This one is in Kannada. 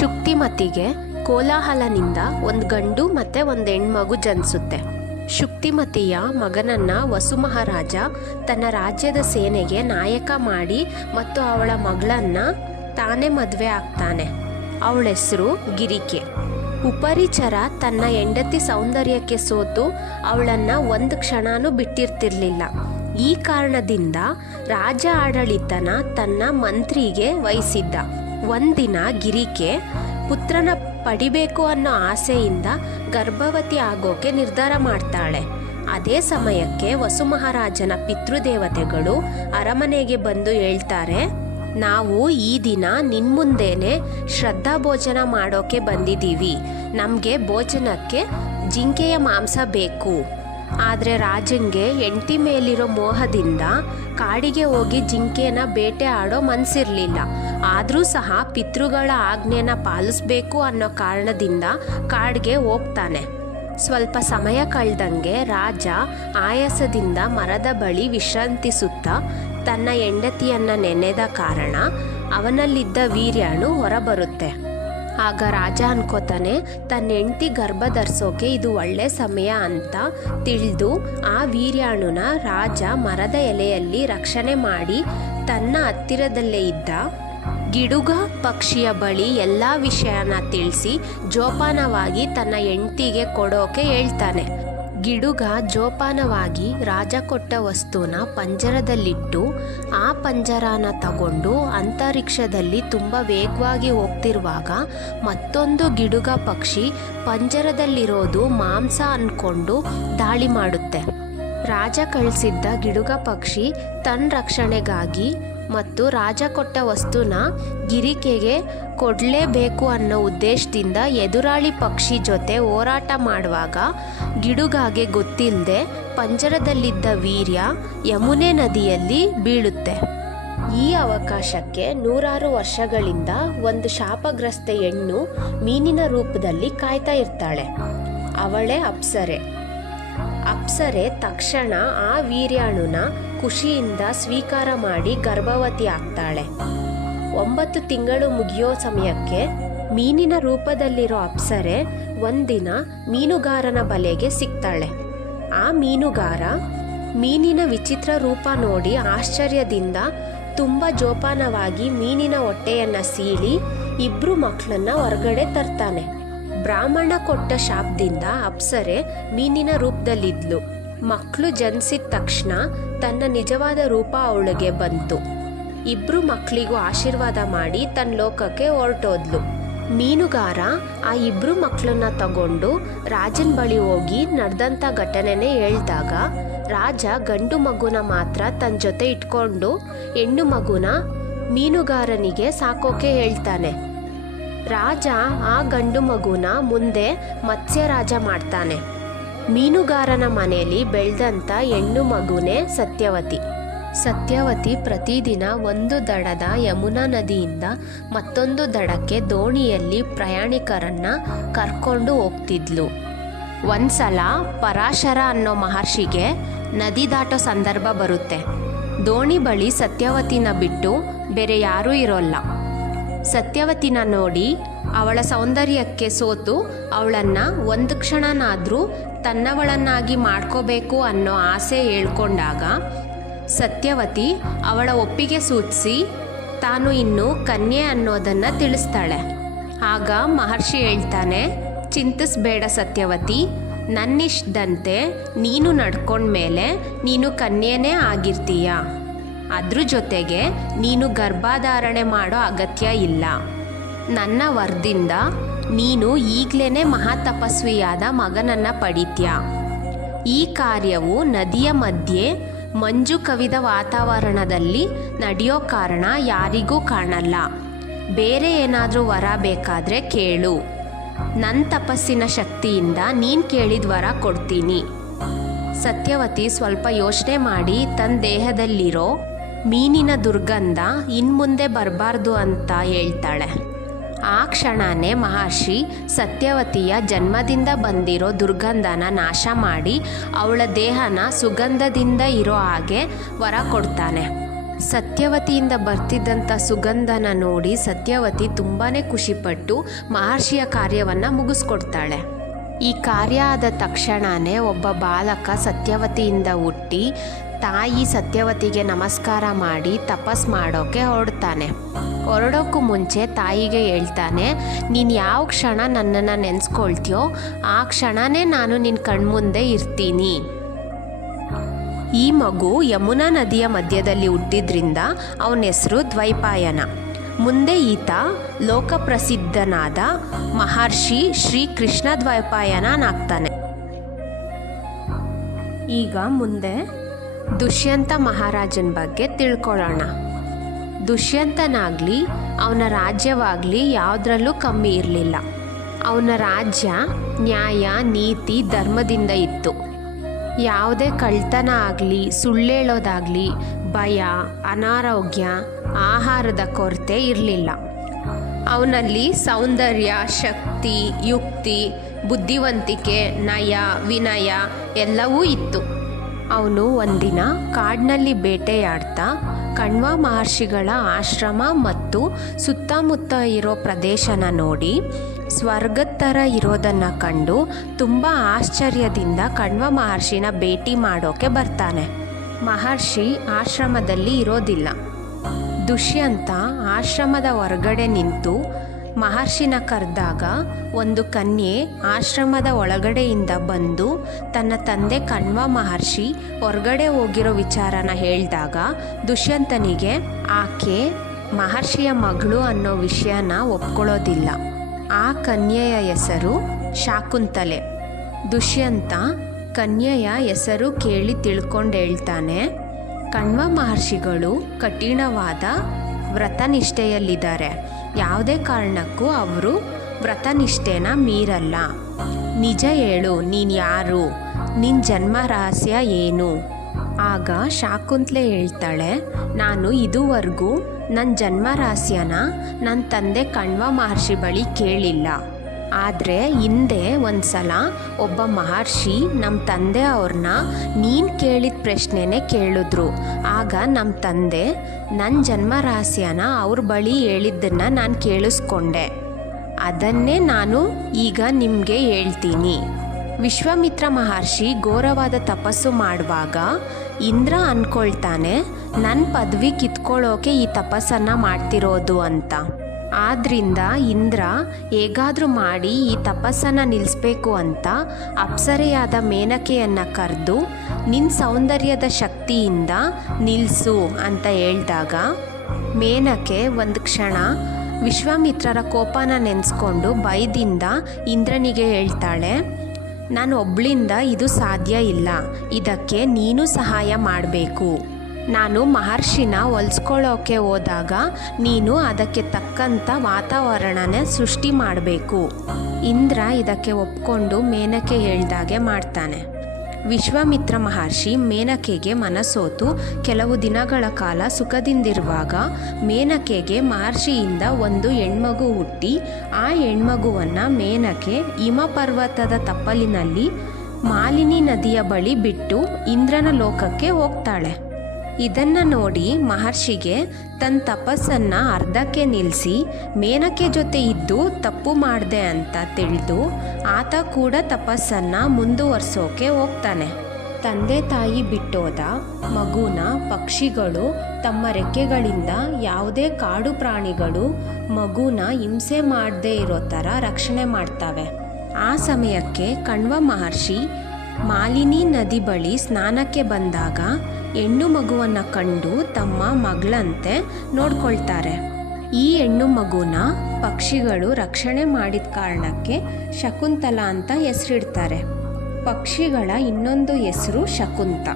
ಶುಕ್ತಿಮತಿಗೆ ಕೋಲಾಹಲನಿಂದ ಒಂದು ಗಂಡು ಮತ್ತು ಒಂದು ಹೆಣ್ಮಗು ಜನಿಸುತ್ತೆ. ಶುಕ್ತಿಮತಿಯ ಮಗನನ್ನು ವಸು ಮಹಾರಾಜ ತನ್ನ ರಾಜ್ಯದ ಸೇನೆಗೆ ನಾಯಕ ಮಾಡಿ ಮತ್ತು ಅವಳ ಮಗಳನ್ನು ತಾನೇ ಮದುವೆ ಆಗ್ತಾನೆ. ಅವಳ ಹೆಸರು ಗಿರಿಕೆ. ಉಪರಿಚರ ತನ್ನ ಹೆಂಡತಿ ಸೌಂದರ್ಯಕ್ಕೆ ಸೋತು ಅವಳನ್ನು ಒಂದು ಕ್ಷಣನೂ ಬಿಟ್ಟಿರ್ತಿರ್ಲಿಲ್ಲ. ಈ ಕಾರಣದಿಂದ ರಾಜ ಆಡಳಿತನ ತನ್ನ ಮಂತ್ರಿಗೆ ವಹಿಸಿದ್ದ. ಒಂದಿನ ಗಿರಿಕೆ ಪುತ್ರನ ಪಡಿಬೇಕು ಅನ್ನೋ ಆಸೆಯಿಂದ ಗರ್ಭವತಿ ಆಗೋಕೆ ನಿರ್ಧಾರ ಮಾಡ್ತಾಳೆ. ಅದೇ ಸಮಯಕ್ಕೆ ವಸು ಮಹಾರಾಜನ ಪಿತೃದೇವತೆಗಳು ಅರಮನೆಗೆ ಬಂದು ಹೇಳ್ತಾರೆ, ನಾವು ಈ ದಿನ ನಿನ್ನ ಮುಂದೆನೇ ಶ್ರದ್ಧಾ ಭೋಜನ ಮಾಡೋಕೆ ಬಂದಿದ್ದೀವಿ. ನಮಗೆ ಭೋಜನಕ್ಕೆ ಜಿಂಕೆಯ ಮಾಂಸ ಬೇಕು. ಆದರೆ ರಾಜಂಗೆ ಹೆಂಡತಿ ಮೇಲಿರೋ ಮೋಹದಿಂದ ಕಾಡಿಗೆ ಹೋಗಿ ಜಿಂಕೆನ ಬೇಟೆ ಆಡೋ ಮನಸ್ಸಿರಲಿಲ್ಲ. ಆದರೂ ಸಹ ಪಿತೃಗಳ ಆಜ್ಞೆನ ಪಾಲಿಸ್ಬೇಕು ಅನ್ನೋ ಕಾರಣದಿಂದ ಕಾಡಿಗೆ ಹೋಗ್ತಾನೆ. ಸ್ವಲ್ಪ ಸಮಯ ಕಳೆದಂಗೆ ರಾಜ ಆಯಾಸದಿಂದ ಮರದ ಬಳಿ ವಿಶ್ರಾಂತಿಸುತ್ತಾ ತನ್ನ ಹೆಂಡತಿಯನ್ನು ನೆನೆದ ಕಾರಣ ಅವನಲ್ಲಿದ್ದ ವೀರ್ಯಾಣು ಹೊರಬರುತ್ತೆ. ಆಗ ರಾಜ ಅನ್ಕೋತಾನೆ, ತನ್ನ ಹೆಂಡತಿ ಗರ್ಭ ಧರಿಸೋಕೆ ಇದು ಒಳ್ಳೆ ಸಮಯ ಅಂತ ತಿಳಿದು ಆ ವೀರ್ಯಾಣುನ ರಾಜ ಮರದ ಎಲೆಯಲ್ಲಿ ರಕ್ಷಣೆ ಮಾಡಿ ತನ್ನ ಹತ್ತಿರದಲ್ಲೇ ಇದ್ದ ಗಿಡುಗ ಪಕ್ಷಿಯ ಬಳಿ ಎಲ್ಲ ವಿಷಯನ ತಿಳಿಸಿ ಜೋಪಾನವಾಗಿ ತನ್ನ ಹೆಂಡತಿಗೆ ಕೊಡೋಕೆ ಹೇಳ್ತಾನೆ. ಗಿಡುಗ ಜೋಪಾನವಾಗಿ ರಾಜ ಕೊಟ್ಟ ವಸ್ತುನ ಪಂಜರದಲ್ಲಿಟ್ಟು ಆ ಪಂಜರಾನ ತಗೊಂಡು ಅಂತರಿಕ್ಷದಲ್ಲಿ ತುಂಬ ವೇಗವಾಗಿ ಹೋಗ್ತಿರುವಾಗ ಮತ್ತೊಂದು ಗಿಡುಗ ಪಕ್ಷಿ ಪಂಜರದಲ್ಲಿರೋದು ಮಾಂಸ ಅಂದ್ಕೊಂಡು ದಾಳಿ ಮಾಡುತ್ತೆ. ರಾಜ ಕಳಿಸಿದ್ದ ಗಿಡುಗ ಪಕ್ಷಿ ತನ್ನ ರಕ್ಷಣೆಗಾಗಿ ಮತ್ತು ರಾಜ ಕೊಟ್ಟ ವಸ್ತುನ ಗಿರಿಕೆಗೆ ಕೊಡಲೇಬೇಕು ಅನ್ನೋ ಉದ್ದೇಶದಿಂದ ಎದುರಾಳಿ ಪಕ್ಷಿ ಜೊತೆ ಹೋರಾಟ ಮಾಡುವಾಗ ಗಿಡುಗಾಗೆ ಗೊತ್ತಿಲ್ಲದೆ ಪಂಜರದಲ್ಲಿದ್ದ ವೀರ್ಯ ಯಮುನೆ ನದಿಯಲ್ಲಿ ಬೀಳುತ್ತೆ. ಈ ಅವಕಾಶಕ್ಕೆ 100 ವರ್ಷಗಳಿಂದ ಒಂದು ಶಾಪಗ್ರಸ್ತ ಹೆಣ್ಣು ಮೀನಿನ ರೂಪದಲ್ಲಿ ಕಾಯ್ತಾ ಇರ್ತಾಳೆ. ಅವಳೇ ಅಪ್ಸರೆ. ಅಪ್ಸರೆ ತಕ್ಷಣ ಆ ವೀರ್ಯಾಣುನ ಖುಷಿಯಿಂದ ಸ್ವೀಕಾರ ಮಾಡಿ ಗರ್ಭವತಿ ಆಗ್ತಾಳೆ. 9 ತಿಂಗಳು ಮುಗಿಯೋ ಸಮಯಕ್ಕೆ ಮೀನಿನ ರೂಪದಲ್ಲಿರೋ ಅಪ್ಸರೆ ಒಂದಿನ ಮೀನುಗಾರನ ಬಲೆಗೆ ಸಿಗ್ತಾಳೆ. ಆ ಮೀನುಗಾರ ಮೀನಿನ ವಿಚಿತ್ರ ರೂಪ ನೋಡಿ ಆಶ್ಚರ್ಯದಿಂದ ತುಂಬ ಜೋಪಾನವಾಗಿ ಮೀನಿನ ಹೊಟ್ಟೆಯನ್ನು ಸೀಳಿ 2 ಮಕ್ಕಳನ್ನ ಹೊರಗಡೆ ತರ್ತಾನೆ. ಬ್ರಾಹ್ಮಣ ಕೊಟ್ಟ ಶಾಪದಿಂದ ಅಪ್ಸರೆ ಮೀನಿನ ರೂಪದಲ್ಲಿದ್ಲು. ಮಕ್ಕಳು ಜನಿಸಿದ ತಕ್ಷಣ ತನ್ನ ನಿಜವಾದ ರೂಪ ಅವಳಿಗೆ ಬಂತು. 2 ಮಕ್ಕಳಿಗೂ ಆಶೀರ್ವಾದ ಮಾಡಿ ತನ್ನ ಲೋಕಕ್ಕೆ ಹೊರಟೋದ್ಲು. ಮೀನುಗಾರ ಆ 2 ಮಕ್ಕಳನ್ನ ತಗೊಂಡು ರಾಜನ ಬಳಿ ಹೋಗಿ ನಡೆದಂಥ ಘಟನೆನೇ ಹೇಳ್ದಾಗ ರಾಜ ಗಂಡು ಮಗುನ ಮಾತ್ರ ತನ್ನ ಜೊತೆ ಇಟ್ಕೊಂಡು ಹೆಣ್ಣು ಮಗುನ ಮೀನುಗಾರನಿಗೆ ಸಾಕೋಕೆ ಹೇಳ್ತಾನೆ. ರಾಜ ಆ ಗಂಡು ಮಗುನ ಮುಂದೆ ಮತ್ಸ್ಯರಾಜ ಮಾಡ್ತಾನೆ. ಮೀನುಗಾರನ ಮನೆಯಲ್ಲಿ ಬೆಳೆದಂಥ ಹೆಣ್ಣು ಮಗುನೇ ಸತ್ಯವತಿ. ಸತ್ಯವತಿ ಪ್ರತಿದಿನ ಒಂದು ದಡದ ಯಮುನಾ ನದಿಯಿಂದ ಮತ್ತೊಂದು ದಡಕ್ಕೆ ದೋಣಿಯಲ್ಲಿ ಪ್ರಯಾಣಿಕರನ್ನ ಕರ್ಕೊಂಡು ಹೋಗ್ತಿದ್ಲು. ಒಂದ್ಸಲ ಪರಾಶರ ಅನ್ನೋ ಮಹರ್ಷಿಗೆ ನದಿ ದಾಟೋ ಸಂದರ್ಭ ಬರುತ್ತೆ. ದೋಣಿ ಬಳಿ ಸತ್ಯವತಿನ ಬಿಟ್ಟು ಬೇರೆ ಯಾರೂ ಇರೋಲ್ಲ. ಸತ್ಯವತಿನ ನೋಡಿ ಅವಳ ಸೌಂದರ್ಯಕ್ಕೆ ಸೋತು ಅವಳನ್ನು ಒಂದು ಕ್ಷಣನಾದರೂ ತನ್ನವಳನ್ನಾಗಿ ಮಾಡ್ಕೋಬೇಕು ಅನ್ನೋ ಆಸೆ ಹೇಳ್ಕೊಂಡಾಗ ಸತ್ಯವತಿ ಅವಳ ಒಪ್ಪಿಗೆ ಸೂಚಿಸಿ ತಾನು ಇನ್ನು ಕನ್ಯೆ ಅನ್ನೋದನ್ನು ತಿಳಿಸ್ತಾಳೆ. ಆಗ ಮಹರ್ಷಿ ಹೇಳ್ತಾನೆ, ಚಿಂತಿಸಬೇಡ ಸತ್ಯವತಿ, ನನ್ನಿಷ್ಟದಂತೆ ನೀನು ನಡ್ಕೊಂಡ್ಮೇಲೆ ನೀನು ಕನ್ಯೆನೇ ಆಗಿರ್ತೀಯ. ಅದ್ರ ಜೊತೆಗೆ ನೀನು ಗರ್ಭಧಾರಣೆ ಮಾಡೋ ಅಗತ್ಯ ಇಲ್ಲ. ನನ್ನ ವರದಿಂದ ನೀನು ಈಗಲೇ ಮಹಾತಪಸ್ವಿಯಾದ ಮಗನನ್ನು ಪಡಿತ್ಯ. ಈ ಕಾರ್ಯವು ನದಿಯ ಮಧ್ಯೆ ಮಂಜು ಕವಿದ ವಾತಾವರಣದಲ್ಲಿ ನಡೆಯೋ ಕಾರಣ ಯಾರಿಗೂ ಕಾಣಲ್ಲ. ಬೇರೆ ಏನಾದರೂ ವರ ಬೇಕಾದರೆ ಕೇಳು. ನನ್ನ ತಪಸ್ಸಿನ ಶಕ್ತಿಯಿಂದ ನೀನು ಕೇಳಿದ ವರ ಕೊಡ್ತೀನಿ. ಸತ್ಯವತಿ ಸ್ವಲ್ಪ ಯೋಚನೆ ಮಾಡಿ ತನ್ನ ದೇಹದಲ್ಲಿರೋ ಮೀನಿನ ದುರ್ಗಂಧ ಇನ್ಮುಂದೆ ಬರಬಾರ್ದು ಅಂತ ಹೇಳ್ತಾಳೆ. ಆ ಕ್ಷಣನೇ ಮಹರ್ಷಿ ಸತ್ಯವತಿಯ ಜನ್ಮದಿಂದ ಬಂದಿರೋ ದುರ್ಗಂಧನ ನಾಶ ಮಾಡಿ ಅವಳ ದೇಹನ ಸುಗಂಧದಿಂದ ಇರೋ ಹಾಗೆ ವರ ಕೊಡ್ತಾನೆ. ಸತ್ಯವತಿಯಿಂದ ಬರ್ತಿದ್ದಂಥ ಸುಗಂಧನ ನೋಡಿ ಸತ್ಯವತಿ ತುಂಬಾ ಖುಷಿಪಟ್ಟು ಮಹರ್ಷಿಯ ಕಾರ್ಯವನ್ನು ಮುಗಿಸ್ಕೊಡ್ತಾಳೆ. ಈ ಕಾರ್ಯ ಆದ ತಕ್ಷಣವೇ ಒಬ್ಬ ಬಾಲಕ ಸತ್ಯವತಿಯಿಂದ ಹುಟ್ಟಿ ತಾಯಿ ಸತ್ಯವತಿಗೆ ನಮಸ್ಕಾರ ಮಾಡಿ ತಪಸ್ ಮಾಡೋಕ್ಕೆ ಹೊರಡ್ತಾನೆ. ಹೊರಡೋಕ್ಕೂ ಮುಂಚೆ ತಾಯಿಗೆ ಹೇಳ್ತಾನೆ, ನೀನು ಯಾವ ಕ್ಷಣ ನನ್ನನ್ನು ನೆನೆಸ್ಕೊಳ್ತೀಯೋ ಆ ಕ್ಷಣನೇ ನಾನು ನಿನ್ನ ಕಣ್ಮುಂದೆ ಇರ್ತೀನಿ. ಈ ಮಗು ಯಮುನಾ ನದಿಯ ಮಧ್ಯದಲ್ಲಿ ಹುಟ್ಟಿದ್ರಿಂದ ಅವನ ಹೆಸರು ದ್ವೈಪಾಯನ. ಮುಂದೆ ಈತ ಲೋಕಪ್ರಸಿದ್ಧನಾದ ಮಹರ್ಷಿ ಶ್ರೀ ಕೃಷ್ಣ ದ್ವೈಪಾಯನನಾಗ್ತಾನೆ. ಈಗ ಮುಂದೆ ದುಷ್ಯಂತ ಮಹಾರಾಜನ ಬಗ್ಗೆ ತಿಳ್ಕೊಳ್ಳೋಣ. ದುಷ್ಯಂತನಾಗಲಿ ಅವನ ರಾಜ್ಯವಾಗಲಿ ಯಾವುದರಲ್ಲೂ ಕಮ್ಮಿ ಇರಲಿಲ್ಲ. ಅವನ ರಾಜ್ಯ ನ್ಯಾಯ ನೀತಿ ಧರ್ಮದಿಂದ ಇತ್ತು. ಯಾವುದೇ ಕಳ್ತನ ಆಗಲಿ ಸುಳ್ಳೇಳೋದಾಗಲಿ ಭಯ ಅನಾರೋಗ್ಯ ಆಹಾರದ ಕೊರತೆ ಇರಲಿಲ್ಲ. ಅವನಲ್ಲಿ ಸೌಂದರ್ಯ ಶಕ್ತಿ ಯುಕ್ತಿ ಬುದ್ಧಿವಂತಿಕೆ ನಯ ವಿನಯ ಎಲ್ಲವೂ ಇತ್ತು. ಅವನು ಒಂದಿನ ಕಾಡಿನಲ್ಲಿ ಬೇಟೆಯಾಡ್ತಾ ಕಣ್ವ ಮಹರ್ಷಿಗಳ ಆಶ್ರಮ ಮತ್ತು ಸುತ್ತಮುತ್ತ ಇರೋ ಪ್ರದೇಶನ ನೋಡಿ ಸ್ವರ್ಗದ ಥರ ಇರೋದನ್ನು ಕಂಡು ತುಂಬ ಆಶ್ಚರ್ಯದಿಂದ ಕಣ್ವ ಮಹರ್ಷಿನ ಭೇಟಿ ಮಾಡೋಕ್ಕೆ ಬರ್ತಾನೆ. ಮಹರ್ಷಿ ಆಶ್ರಮದಲ್ಲಿ ಇರೋದಿಲ್ಲ. ದುಷ್ಯಂತ ಆಶ್ರಮದ ಹೊರಗಡೆ ನಿಂತು ಮಹರ್ಷಿನ ಕರೆದಾಗ ಒಂದು ಕನ್ಯೆ ಆಶ್ರಮದ ಒಳಗಡೆಯಿಂದ ಬಂದು ತನ್ನ ತಂದೆ ಕಣ್ವ ಮಹರ್ಷಿ ಹೊರಗಡೆ ಹೋಗಿರೋ ವಿಚಾರನ ಹೇಳಿದಾಗ ದುಷ್ಯಂತನಿಗೆ ಆಕೆ ಮಹರ್ಷಿಯ ಮಗಳು ಅನ್ನೋ ವಿಷಯನ ಒಪ್ಕೊಳ್ಳೋದಿಲ್ಲ. ಆ ಕನ್ಯೆಯ ಹೆಸರು ಶಾಕುಂತಲೆ. ದುಷ್ಯಂತ ಕನ್ಯೆಯ ಹೆಸರು ಕೇಳಿ ತಿಳ್ಕೊಂಡು ಹೇಳ್ತಾನೆ, ಕಣ್ವ ಮಹರ್ಷಿಗಳು ಕಠಿಣವಾದ ವ್ರತನಿಷ್ಠೆಯಲ್ಲಿದ್ದಾರೆ. ಯಾವುದೇ ಕಾರಣಕ್ಕೂ ಅವರು ವ್ರತನಿಷ್ಠೆನ ಮೀರಲ್ಲ. ನಿಜ ಹೇಳು, ನೀನು ಯಾರು? ನಿನ್ನ ಜನ್ಮ ರಹಸ್ಯ ಏನು? ಆಗ ಶಾಕುಂತಲೆ ಹೇಳ್ತಾಳೆ, ನಾನು ಇದುವರೆಗೂ ನನ್ನ ಜನ್ಮ ರಹಸ್ಯನ ನನ್ನ ತಂದೆ ಕಣ್ವ ಮಹರ್ಷಿ ಬಳಿ ಕೇಳಿಲ್ಲ. ಆದರೆ ಹಿಂದೆ ಒಂದು ಸಲ ಒಬ್ಬ ಮಹರ್ಷಿ ನಮ್ಮ ತಂದೆ ಅವ್ರನ್ನ ನೀನು ಕೇಳಿದ ಪ್ರಶ್ನೆನೇ ಕೇಳಿದ್ರು. ಆಗ ನಮ್ಮ ತಂದೆ ನನ್ನ ಜನ್ಮ ರಹಸ್ಯನ ಅವ್ರ ಬಳಿ ಹೇಳಿದ್ದನ್ನು ನಾನು ಕೇಳಿಸ್ಕೊಂಡೆ. ಅದನ್ನೇ ನಾನು ಈಗ ನಿಮಗೆ ಹೇಳ್ತೀನಿ. ವಿಶ್ವಾಮಿತ್ರ ಮಹರ್ಷಿ ಘೋರವಾದ ತಪಸ್ಸು ಮಾಡುವಾಗ ಇಂದ್ರ ಅಂದ್ಕೊಳ್ತಾನೆ ನನ್ನ ಪದವಿ ಕಿತ್ಕೊಳ್ಳೋಕೆ ಈ ತಪಸ್ಸನ್ನು ಮಾಡ್ತಿರೋದು ಅಂತ. ಆದ್ದರಿಂದ ಇಂದ್ರ ಹೇಗಾದರೂ ಮಾಡಿ ಈ ತಪಸ್ಸನ್ನು ನಿಲ್ಲಿಸಬೇಕು ಅಂತ ಅಪ್ಸರೆಯಾದ ಮೇನಕೆಯನ್ನು ಕರೆದು ನಿನ್ನ ಸೌಂದರ್ಯದ ಶಕ್ತಿಯಿಂದ ನಿಲ್ಲಿಸು ಅಂತ ಹೇಳಿದಾಗ ಮೇನಕೆ ಒಂದು ಕ್ಷಣ ವಿಶ್ವಾಮಿತ್ರರ ಕೋಪನ ನೆನೆಸ್ಕೊಂಡು ಭಯದಿಂದ ಇಂದ್ರನಿಗೆ ಹೇಳ್ತಾಳೆ, ನಾನು ಒಬ್ಳಿಂದ ಇದು ಸಾಧ್ಯ ಇಲ್ಲ, ಇದಕ್ಕೆ ನೀನು ಸಹಾಯ ಮಾಡಬೇಕು. ನಾನು ಮಹರ್ಷಿನ ಹೊಲಿಸ್ಕೊಳ್ಳೋಕೆ ಹೋದಾಗ ನೀನು ಅದಕ್ಕೆ ತಕ್ಕಂಥ ವಾತಾವರಣನೇ ಸೃಷ್ಟಿ ಮಾಡಬೇಕು. ಇಂದ್ರ ಇದಕ್ಕೆ ಒಪ್ಕೊಂಡು ಮೇನಕೆ ಹೇಳ್ದಾಗೆ ಮಾಡ್ತಾನೆ. ವಿಶ್ವಾಮಿತ್ರ ಮಹರ್ಷಿ ಮೇನಕೆಗೆ ಮನಸೋತು ಕೆಲವು ದಿನಗಳ ಕಾಲ ಸುಖದಿಂದಿರುವಾಗ ಮೇನಕೆಗೆ ಮಹರ್ಷಿಯಿಂದ ಒಂದು ಹೆಣ್ಮಗು ಹುಟ್ಟಿ ಆ ಹೆಣ್ಮಗುವನ್ನು ಮೇನಕೆ ಹಿಮಪರ್ವತದ ತಪ್ಪಲಿನಲ್ಲಿ ಮಾಲಿನಿ ನದಿಯ ಬಳಿ ಬಿಟ್ಟು ಇಂದ್ರನ ಲೋಕಕ್ಕೆ ಹೋಗ್ತಾಳೆ. ಇದನ್ನು ನೋಡಿ ಮಹರ್ಷಿಗೆ ತನ್ನ ತಪಸ್ಸನ್ನು ಅರ್ಧಕ್ಕೆ ನಿಲ್ಲಿಸಿ ಮೇನಕೆ ಜೊತೆ ಇದ್ದು ತಪ್ಪು ಮಾಡಿದೆ ಅಂತ ತಿಳಿದು ಆತ ಕೂಡ ತಪಸ್ಸನ್ನು ಮುಂದುವರ್ಸೋಕೆ ಹೋಗ್ತಾನೆ. ತಂದೆ ತಾಯಿ ಬಿಟ್ಟೋದ ಮಗುನ ಪಕ್ಷಿಗಳು ತಮ್ಮ ರೆಕ್ಕೆಗಳಿಂದ ಯಾವುದೇ ಕಾಡು ಪ್ರಾಣಿಗಳು ಮಗುನ ಹಿಂಸೆ ಮಾಡದೇ ಇರೋ ಥರ ರಕ್ಷಣೆ ಮಾಡ್ತವೆ. ಆ ಸಮಯಕ್ಕೆ ಕಣ್ವ ಮಹರ್ಷಿ ಮಾಲಿನಿ ನದಿ ಬಳಿ ಸ್ನಾನಕ್ಕೆ ಬಂದಾಗ ಹೆಣ್ಣು ಮಗುವನ್ನು ಕಂಡು ತಮ್ಮ ಮಗಳಂತೆ ನೋಡ್ಕೊಳ್ತಾರೆ. ಈ ಹೆಣ್ಣು ಮಗುನ ಪಕ್ಷಿಗಳು ರಕ್ಷಣೆ ಮಾಡಿದ ಕಾರಣಕ್ಕೆ ಶಕುಂತಲ ಅಂತ ಹೆಸರಿಡ್ತಾರೆ. ಪಕ್ಷಿಗಳ ಇನ್ನೊಂದು ಹೆಸರು ಶಕುಂತ.